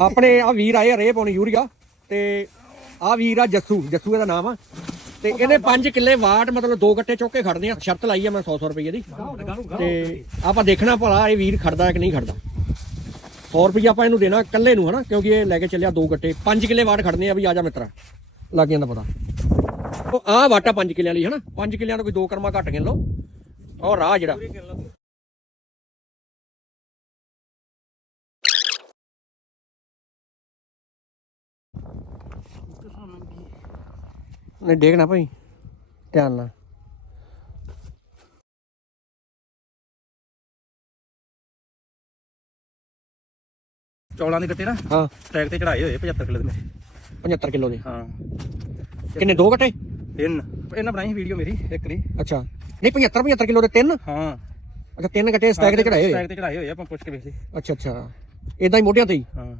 ਆਪਣੇ ਆ ਵੀਰ ਆਏ ਆ, ਰੇ ਪਾਉਣੀ ਯੂਰੀਆ ਤੇ ਆ ਵੀਰ ਆ ਜੱਸੂ ਜੱਸੂ ਇਹਦਾ ਨਾਮ ਆ। ਤੇ ਇਹਨੇ 5 ਕਿੱਲੇ ਵਾਟ, ਮਤਲਬ ਦੋ ਗੱਟੇ ਚੁੱਕ ਕੇ ਖੜਦੇ ਆ। ਸ਼ਰਤ ਲਾਈ ਆ ਮੈਂ 100 100 ਰੁਪਏ ਦੀ। ਤੇ ਆਪਾਂ ਦੇਖਣਾ ਭਲਾ ਇਹ ਵੀਰ ਖੜਦਾ ਹੈ ਕਿ ਨਹੀਂ ਖੜਦਾ 100 ਰੁਪਏ ਆਪਾਂ ਇਹਨੂੰ ਦੇਣਾ ਇਕੱਲੇ ਨੂੰ, ਹਨਾ? ਕਿਉਂਕਿ ਇਹ ਲੈ ਕੇ ਚੱਲਿਆ ਦੋ ਗੱਟੇ। 5 ਕਿੱਲੇ ਵਾਟ ਖੜਨੇ ਆ ਵੀ ਆ ਜਾ ਮਿੱਤਰਾ। ਲੱਗ ਜਾਂਦਾ ਪਤਾ। ਉਹ ਆ ਵਾਟਾ 5 ਕਿੱਲਿਆਂ ਲਈ, ਹਨਾ? 5 ਕਿੱਲਿਆਂ ਦਾ ਕੋਈ ਦੋ ਕਰਮਾ ਘੱਟ ਗਿਣ ਲਓ। ਔਰ ਰਾਹ ਜਿਹੜਾ। ਨਹੀਂ ਦੇਖਣਾ ਭਾਈ। ਧਿਆਨ ਨਾਲ। ਚੌਲਾਂ ਦੇ ਗੱਟੇ ਨਾ ਹਾਂ। ਟਰੈਕ ਤੇ ਚੜਾਏ ਹੋਏ 75 ਕਿਲੋ ਦੇ। ਮੇਰੇ 75 ਕਿਲੋ ਦੇ। ਹਾਂ। ਕਿੰਨੇ ਦੋ ਗੱਟੇ ਤਿੰਨ। ਇਹਨਾਂ ਬਣਾਈ ਵੀਡੀਓ ਮੇਰੀ ਇੱਕ ਦੀ ਅੱਛਾ। ਨਹੀਂ 75 75 ਕਿਲੋ ਦੇ ਤਿੰਨ? ਹਾਂ। ਅੱਛਾ ਤਿੰਨ ਗੱਟੇ ਸਟੈਕ ਤੇ ਚੜਾਏ ਹੋਏ? ਸਟੈਕ ਤੇ ਚੜਾਏ ਹੋਏ ਆਪਾਂ ਪੁੱਛ ਕੇ ਵੇਖ। ਲਈ ਅੱਛਾ ਅੱਛਾ। ਇਦਾਂ ਹੀ ਮੋਢਿਆਂ ਤੇ ਹੀ? ਹਾਂ।